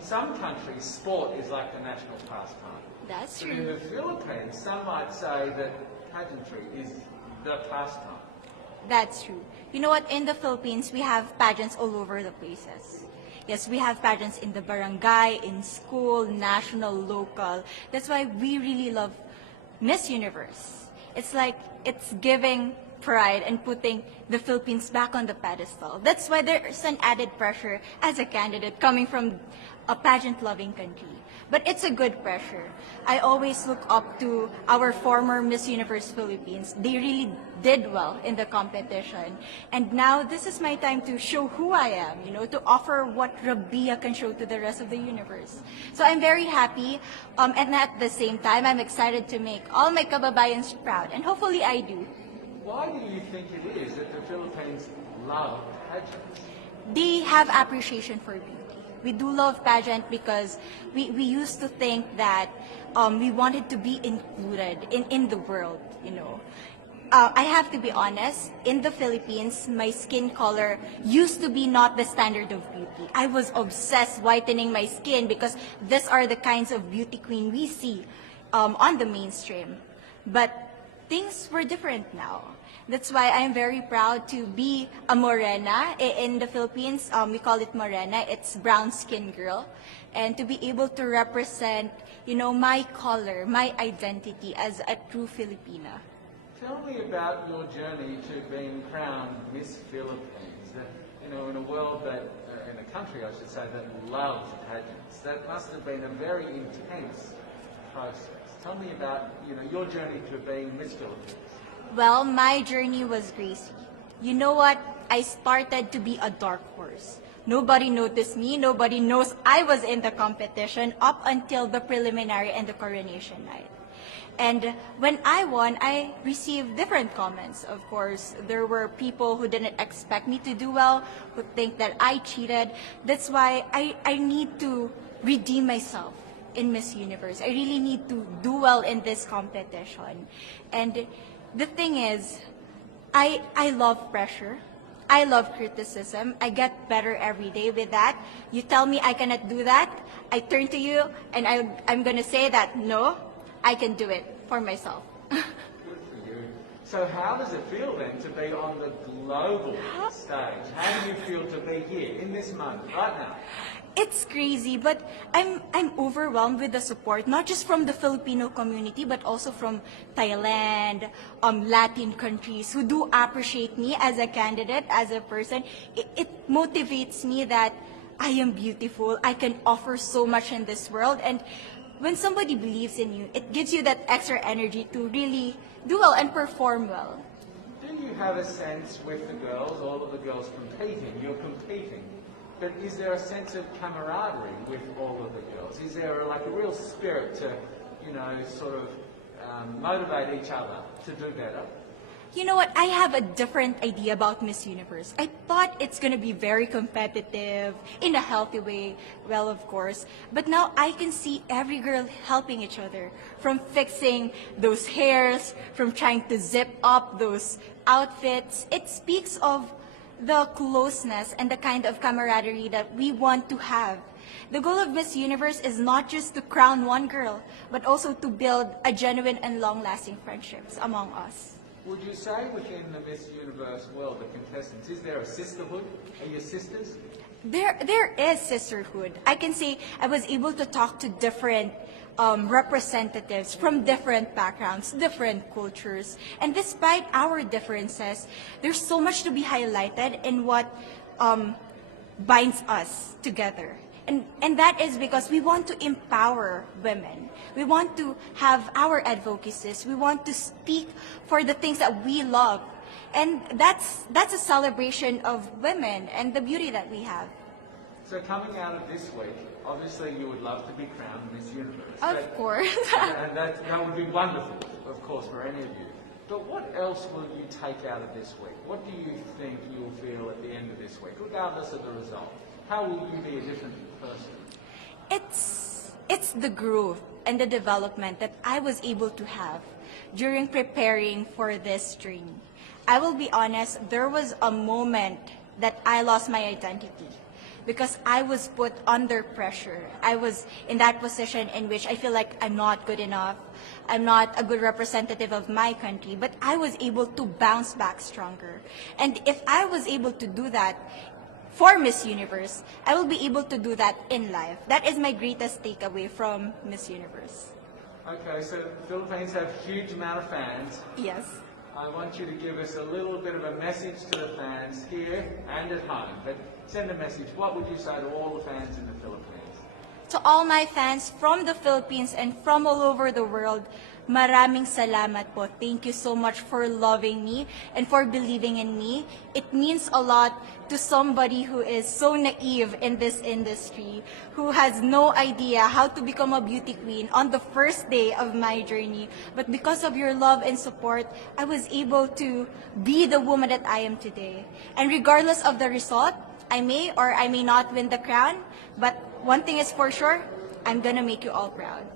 some countries, sport is like the national pastime. That's But in true. the Philippines, some might say that pageantry is the pastime. That's true. You know what? In the Philippines, we have pageants all over the places. Yes, we have pageants in the barangay, in school, national, local. That's why we really love Miss Universe. It's like it's giving pride and putting the Philippines back on the pedestal. That's why there's an added pressure as a candidate coming from a pageant-loving country. But it's a good pressure. I always look up to our former Miss Universe Philippines. They really did well in the competition. And now this is my time to show who I am, to offer what Rabiya can show to the rest of the universe. So I'm very happy, and at the same time, I'm excited to make all my kababayans proud, and hopefully I do. Why do you think it is that the Philippines love pageants? They have appreciation for beauty. We do love pageant because we used to think that we wanted to be included in the world, I have to be honest, in the Philippines, my skin color used to be not the standard of beauty. I was obsessed whitening my skin because these are the kinds of beauty queen we see on the mainstream. But things were different now. That's why I'm very proud to be a morena. In the Philippines, we call it morena. It's brown skin girl. And to be able to represent, my color, my identity as a true Filipina. Tell me about your journey to being crowned Miss Philippines. That, in a world that, in a country, I should say, that loves pageants. That must have been a very intense process. Tell me about, your journey to being Miss Philippines. Well, my journey was crazy. You know what? I started to be a dark horse. Nobody noticed me. Nobody knows I was in the competition up until the preliminary and the coronation night. And when I won, I received different comments. Of course, there were people who didn't expect me to do well, who think that I cheated. That's why I need to redeem myself in Miss Universe. I really need to do well in this competition. And the thing is, I love pressure. I love criticism. I get better every day with that. You tell me I cannot do that, I turn to you and I'm going to say that, no, I can do it for myself. Good for you. So how does it feel then to be on the global stage? How do you feel to be here in this moment, right now? It's crazy, but I'm overwhelmed with the support, not just from the Filipino community, but also from Thailand, Latin countries who do appreciate me as a candidate, as a person. It motivates me that I am beautiful, I can offer so much in this world, and when somebody believes in you, it gives you that extra energy to really do well and perform well. Do you have a sense with the girls, all of the girls competing, you're competing, but is there a sense of camaraderie with all of the girls? Is there like a real spirit to, sort of motivate each other to do better? You know what? I have a different idea about Miss Universe. I thought it's going to be very competitive, in a healthy way, well, of course. But now I can see every girl helping each other, from fixing those hairs, from trying to zip up those outfits. It speaks of the closeness and the kind of camaraderie that we want to have. The goal of Miss Universe is not just to crown one girl, but also to build a genuine and long-lasting friendships among us. Would you say within the Miss Universe world, the contestants, is there a sisterhood? Are you sisters? There is sisterhood. I can say I was able to talk to different representatives from different backgrounds, different cultures. And despite our differences, there's so much to be highlighted in what binds us together. And that is because we want to empower women. We want to have our advocacies. We want to speak for the things that we love. And that's a celebration of women and the beauty that we have. So coming out of this week, obviously you would love to be crowned Miss Universe. Of course. And that would be wonderful, of course, for any of you. But what else will you take out of this week? What do you think you'll feel at the end of this week, regardless of the result? How will you be a different person? It's the growth and the development that I was able to have during preparing for this journey. I will be honest, there was a moment that I lost my identity. because I was put under pressure. I was in that position in which I feel like I'm not good enough. I'm not a good representative of my country, but I was able to bounce back stronger. And if I was able to do that for Miss Universe, I will be able to do that in life. That is my greatest takeaway from Miss Universe. Okay, so the Philippines have a huge amount of fans. Yes. I want you to give us a little bit of a message to the fans here and at home. But send a message. What would you say to all the fans in the Philippines? To all my fans from the Philippines and from all over the world, maraming salamat po. Thank you so much for loving me and for believing in me. It means a lot to somebody who is so naive in this industry, who has no idea how to become a beauty queen on the first day of my journey. But because of your love and support, I was able to be the woman that I am today. And regardless of the result, I may or I may not win the crown, but one thing is for sure, I'm gonna make you all proud.